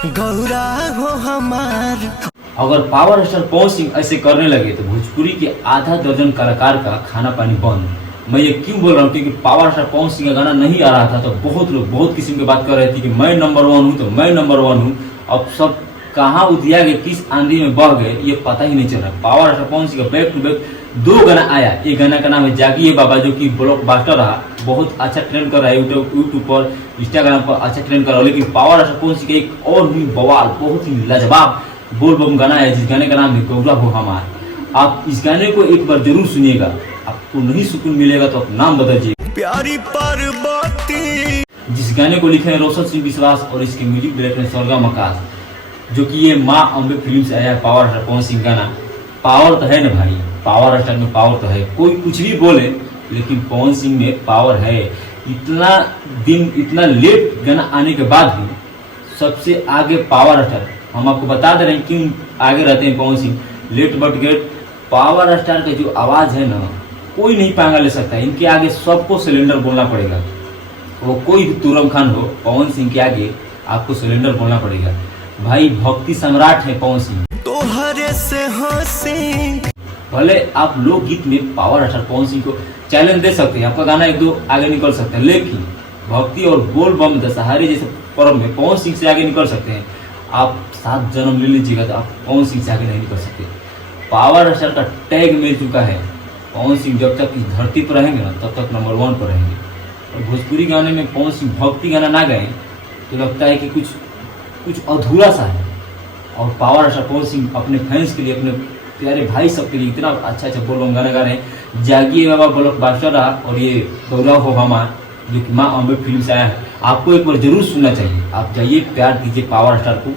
गौरा हो हमार। अगर पावर स्टार पवन सिंह ऐसे करने लगे तो भोजपुरी के आधा दर्जन कलाकार का खाना पानी बंद। मैं ये क्यों बोल रहा हूँ, क्योंकि पावर स्टार पवन सिंह का गाना नहीं आ रहा था तो बहुत लोग बहुत किस्म की बात कर रहे थे कि मैं नंबर 1 हूँ, तो मैं नंबर 1 हूँ। अब सब कहाँ उधिया गए, किस आंधी में बह गए, ये पता ही नहीं चल रहा। पावर स्टार पवन सिंह का बैक टू बैक 2 गाना आया। एक गाना का नाम है जागिए बाबा, जो कि ब्लॉकबस्टर रहा, बहुत अच्छा ट्रेंड कर रहा है यूट्यूब पर, इंस्टाग्राम पर अच्छा ट्रेंड कर रहा है। लेकिन पावर स्टार पवन सिंह का एक और भी बवाल, बहुत ही लाजवाब बोल बम गाना है, जिस गाने का नाम है गौरा हो हमार। आप इस गाने को एक बार जरूर सुनिएगा, आपको नहीं सुकून मिलेगा तो आप नाम बदल जाइए। प्यारी पार्वती। जिस गाने को लिखे हैं रोशन सिंह विश्वास और इसके म्यूजिक डायरेक्टर सरगम आकाश, जो कि ये माँ अम्बे फिल्म से आया पावर स्टार पवन सिंह गाना। पावर तो है ना भाई, पावर स्टार में पावर तो है, कोई कुछ भी बोले लेकिन पवन सिंह में पावर है। इतना दिन इतना लेट गाना आने के बाद भी सबसे आगे पावर स्टार। हम आपको बता दे रहे हैं क्यों आगे रहते हैं Pawan Singh, late but get. Power star का जो आवाज़ है ना, कोई नहीं पांगा ले सकता है। इनके आगे सबको सिलेंडर बोलना पड़ेगा। वो कोई भी तुरम खान हो, पवन सिंह के आगे आपको सिलेंडर बोलना पड़ेगा। भाई भक्ति सम्राट है पवन सिंह। तोहरे से हंसी। भले आप लोकगीत में पावर स्टार पवन सिंह को चैलेंज दे सकते हैं, आपका गाना 1-2 आगे निकल सकते हैं, लेकिन भक्ति और बोल बम दशहरे जैसे पर्व में पवन सिंह से आगे निकल सकते हैं। आप 7 जन्म ले लीजिएगा तो आप पवन सिंह से आगे नहीं निकल सकते। पावर स्टार का टैग मिल चुका है। पवन सिंह जब तक इस धरती पर रहेंगे ना, तब तक नंबर 1 पर रहेंगे। और भोजपुरी गाने में पवन सिंह भक्ति गाना ना गाए तो लगता है कि कुछ अधूरा सा है। और पावर स्टार पवन सिंह अपने फैंस के लिए, अपने प्यारे भाई सबके लिए इतना अच्छा बोल बम गाना गा रहे हैं। जागिए बाबा ब्लॉकबस्टर रहा, और ये गौरा हो हमार जो कि माँ अम्बे फिल्म से आया है, आपको एक बार जरूर सुनना चाहिए। आप जाइए, प्यार दीजिए पावर स्टार को।